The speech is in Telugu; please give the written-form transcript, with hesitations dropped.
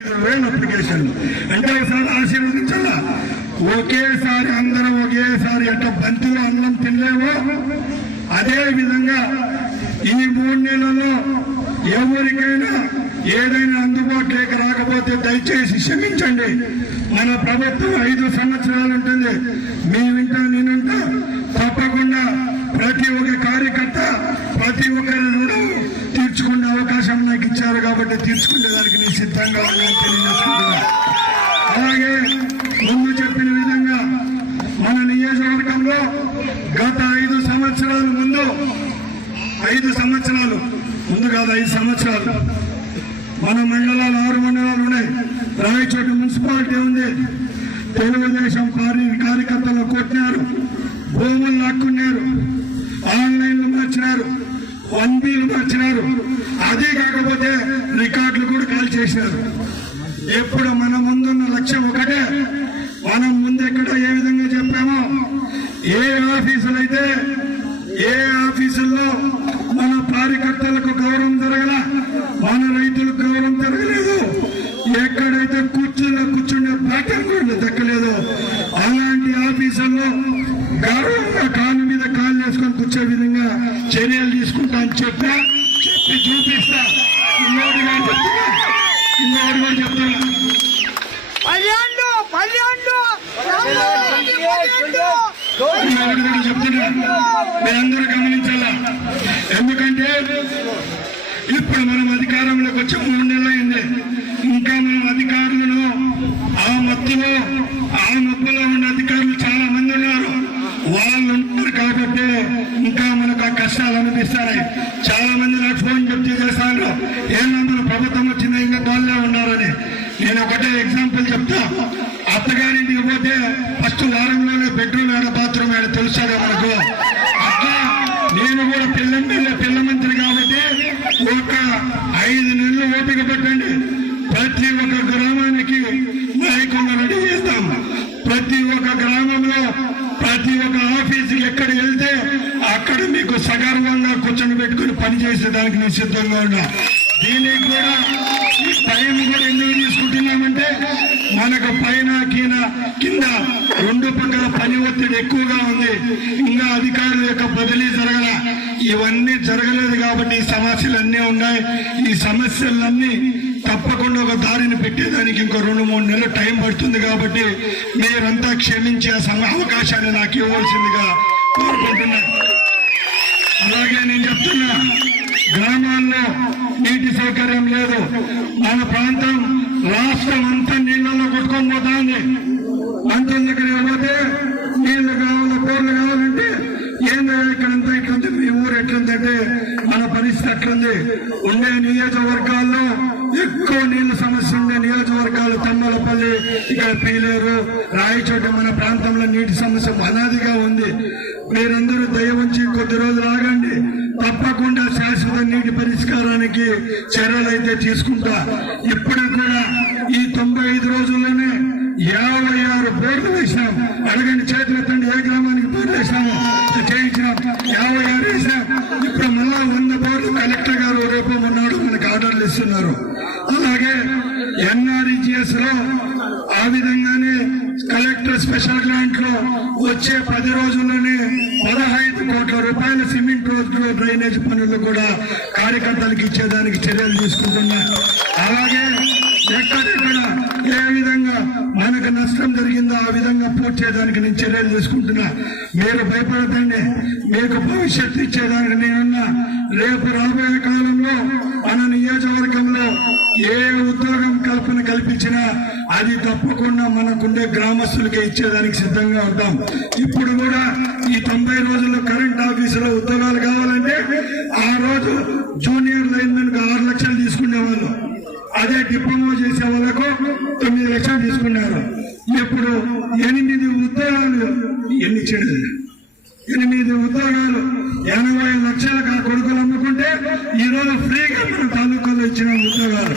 అప్లికేషన్ అంటే ఒకసారి ఆశీర్వదించాలా. ఒకేసారి అందరం ఒకేసారి ఎట్లా బంతిలో అన్నం తినలేవో అదే విధంగా ఈ 3 నెలల్లో ఎవరికైనా ఏదైనా అందుబాటులోకి రాకపోతే దయచేసి క్షమించండి. మన ప్రభుత్వం 5 సంవత్సరాలు ఉంటుంది. మీ వింటా నేనుంటా. తప్పకుండా ప్రతి ఒక్క కార్యకర్త ప్రతి ఒక్కరి రుణం తీర్చుకునే అవకాశం నాకు ఇచ్చారు కాబట్టి తీర్చుకునే దానికి నేను సిద్ధంగా ఉన్నాను తెలియజేసుకుంటున్నా. అలాగే ముందు చెప్పిన విధంగా మన నియోజకవర్గంలో గత 5 సంవత్సరాల ముందు 5 సంవత్సరాలు ముందు కాదు 5 సంవత్సరాలు మన మండలాలు 6 మండలాలు ఉన్నాయి. రాయచోటి మున్సిపాలిటీ ఉంది. తెలుగుదేశం పార్టీ కార్యకర్తలు కొట్టినారు, భూములు లాక్కున్నారు, ఆన్లైన్లు మార్చినారు, 1Bలు మార్చినారు. అదే కాకపోతే రికార్డులు కూడా కాల్ చేసినారు. ఎప్పుడు మన ముందున్న లక్ష్యం ఒకటే. మనం ముందు ఎక్కడ ఏ విధంగా చెప్పామో ఏ ఆఫీసులైతే ఏ ఆఫీసుల్లో మన కార్యకర్తలకు గౌరవం జరగల, మన రైతులకు గౌరవం జరగలేదు, ఎక్కడైతే కూర్చుండే భాగ్యం కూడా దక్కలేదు అలాంటి ఆఫీసుల్లో గౌరవంగా కాలు మీద కాలు వేసుకొని కూర్చే విధంగా చర్యలు తీసుకుంటా అని చెప్పి చూపిస్తా. ఇంకోటి కూడా చెప్తున్నా మీరందరూ గమనించాలా. ఎందుకంటే ఇప్పుడు మనం అధికారంలోకి వచ్చి 3 నెలలు అయింది. ఇంకా మనం అధికారులను ఆ మత్తులో ఉన్న అధికారులు చాలా మంది ఉన్నారు. వాళ్ళు ఉంటారు కాబట్టి ఇంకా మనకు ఆ కష్టాలు అనిపిస్తాయి. చాలా మంది నాకు ఫోన్ చేస్తాను, ఏమన్నా ప్రభుత్వం వచ్చిందా ఇంకా వాళ్ళే ఉన్నారని. నేను ఒకటే ఎగ్జాంపుల్ చెప్తా. అత్తగారింటికి పోతే ఫస్ట్ వారంలోనే బెడ్రూమ్ ఏడ బాత్రూమ్ ఏడ తెలుస్తాడే మనకు. అట్లా నేను కూడా పిల్ల మంత్రి కాబట్టి ఒక 5 నెలలు ఓపిక పెట్టండి. ప్రతి ఒక్క గ్రామానికి నాయకులను రెడీ చేస్తాం. ప్రతి ఒక్క గ్రామంలో ప్రతి ఒక్క ఆఫీసుకి ఎక్కడ వెళ్తే అక్కడ మీకు సగర్వంగా కూర్చొని పెట్టుకుని పనిచేసేదానికి నేను సిద్ధంగా ఉన్నా. దీనికి కూడా ఈ టైం కూడా ఎందుకు తీసుకుంటున్నామంటే మనకు పైన కింద 2 పక్కల పని ఒత్తిడి ఎక్కువగా ఉంది. ఇంకా అధికారుల యొక్క బదిలీ జరగల, ఇవన్నీ జరగలేదు కాబట్టి ఈ సమస్యలన్నీ ఉన్నాయి. ఈ సమస్యలన్నీ తప్పకుండా ఒక దారిని పెట్టేదానికి ఇంకో 2-3 నెలలు టైం పడుతుంది కాబట్టి మీరంతా క్షమించి ఆ అవకాశాన్ని నాకు ఇవ్వాల్సిందిగా కోరుకుంటున్నా. అలాగే నేను చెప్తున్నా, గ్రామాల్లో నీటి సౌకర్యం లేదు. మన ప్రాంతం రాష్ట్రం అంతా నీళ్ళల్లో కొట్టుకొని పోతుంది. మంత్రుల దగ్గర పోతే నీళ్లు కావాలి, బోర్లు కావాలంటే ఏందో ఇక్కడంతా ఇట్లుంది, మీ ఊరు ఎట్లుందంటే మన పరిస్థితి అట్లుంది. ఉండే నియోజకవర్గాల్లో ఎక్కువ నీళ్ళ సమస్య ఉండే నియోజకవర్గాలు తమ్మలపల్లి, ఇక్కడ పీలేరు, రాయచోటి మన ప్రాంతంలో నీటి సమస్య అనాదిగా ఉంది. మీరందరూ దయ ఉంచి కొద్ది రోజులు ఆగండి. తప్పకుండా శాశ్వత నీటి పరిష్కారానికి చర్యలు అయితే తీసుకుంటా. ఇప్పుడు కూడా ఈ 95 రోజుల్లోనే 56 బోర్లు వేసినాం. అడగండి, చేతులు ఎత్తండి, ఏ గ్రామానికి బోర్లు వేసినాము చేయించినాం. 56 వేసినాం. ఇప్పుడు మళ్ళా 100 బోర్లు కలెక్టర్ గారు రేపు ఉన్నాడు మనకు ఆర్డర్లు ఇస్తున్నారు. అలాగే NREGS లో ఆ విధంగానే కలెక్టర్ స్పెషల్ గ్రాంట్ లో వచ్చే 10 రోజుల్లోనే 15 కోట్ల రూపాయల సిమెంట్ రోడ్లు, డ్రైనేజ్ పనులు కూడా కార్యకర్తలకు ఇచ్చేదానికి చర్యలు తీసుకుంటున్నా. అలాగే ఎక్కడెక్కడ ఏ విధంగా మనకు నష్టం జరిగిందో ఆ విధంగా పూర్తి చేయడానికి నేను చర్యలు తీసుకుంటున్నా. మీరు భయపడతండి, మీకు భవిష్యత్తు ఇచ్చేదానికి నేనున్నా. రేపు రాబోయే కాలంలో మన నియోజకవర్గంలో ఏ ఉద్యోగం కల్పించినా అది తప్పకుండా మనకుండే గ్రామస్తులకే ఇచ్చేదానికి సిద్ధంగా ఉంటాం. ఇప్పుడు కూడా ఈ 90 రోజుల్లో కరెంట్ ఆఫీసులో ఉద్యోగాలు కావాలంటే ఆ రోజు జూనియర్ లైన్మెన్ 6 లక్షలు తీసుకునేవాళ్ళు. అదే డిప్లొమా చేసే వాళ్ళకు 9 లక్షలు తీసుకున్నారు. ఇప్పుడు 8 ఉద్యోగాలు 8 ఉద్యోగాలు 80 లక్షలకు ఆ కొడుకులు అమ్ముకుంటే ఈరోజు ఫ్రీగా మన తాలూకాలో ఇచ్చిన ఉద్యోగాలు.